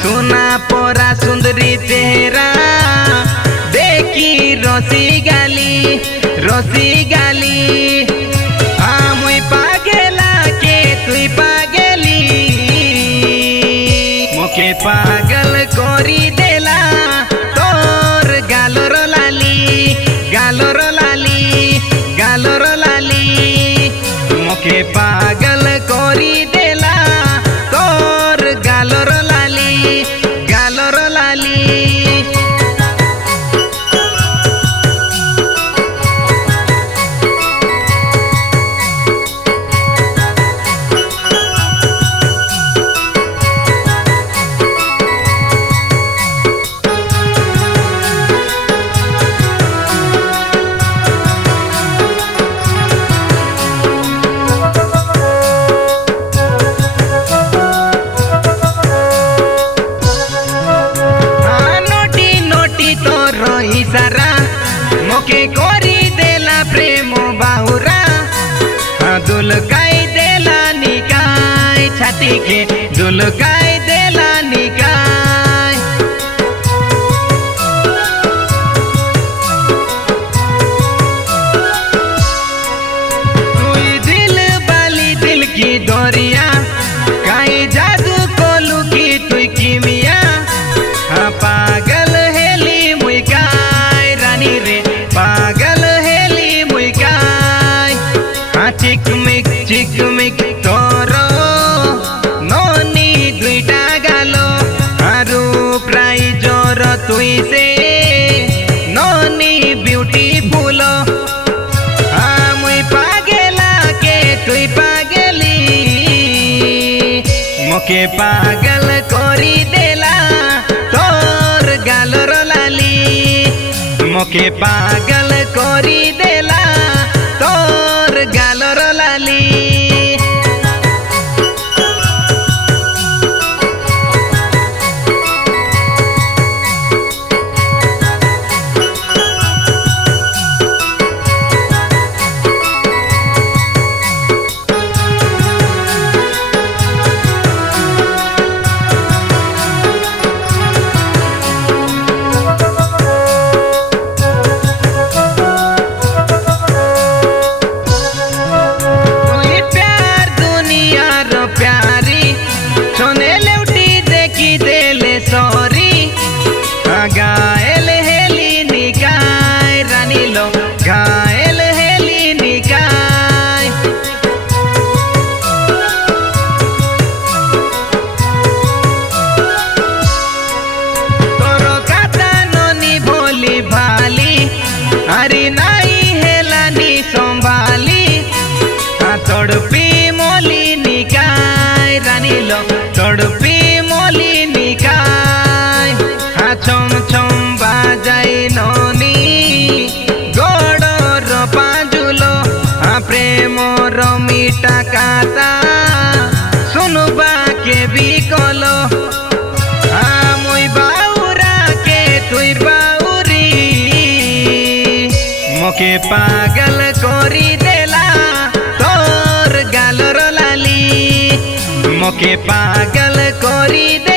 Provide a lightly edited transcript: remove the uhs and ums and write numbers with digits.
सोना पोरा सुंदरी चेहरा देखी रसी गाली मुई पागेला के तुई पागेली मोके पागल करी देला तोर गालोर लाली मोके पागल करी देला तोर गालोर लाली सारा मोके कोरी देला प्रेम बाहुरा दुलकाई देला निकाय छाती के दुलकाई देला निकाय तुई दिल बाली दिल की दरिया काई जादू कोलू की तुई किमिया पागल हेली मुई पागल हेली मुई काय चिकमिक तोरो नोनी दुईटा गालो आरु प्राइजर तुई से नोनी ब्यूटीफुल मुई पागेला के तुई पागेली मोके पागल करी देला तोर गालोर लाली मोके पागल करी देला तोर गालोर लाली गायल हेली निकाय रानी लो गायल हेली निकाय तोरो काता नोनी भोली भाली हरी नाई हेलानी संभाली तड़पी मोली निकाय रानी लो तड़पी मोली निकाय छम छम बाजाई नोनी गोड़र पांजुलो प्रेम मीठा काता सुनबा के भी कलो मुई बाउरा के तुई बाउरी मोके पागल करी देला तोर गालोर लाली मोके पागल करी दे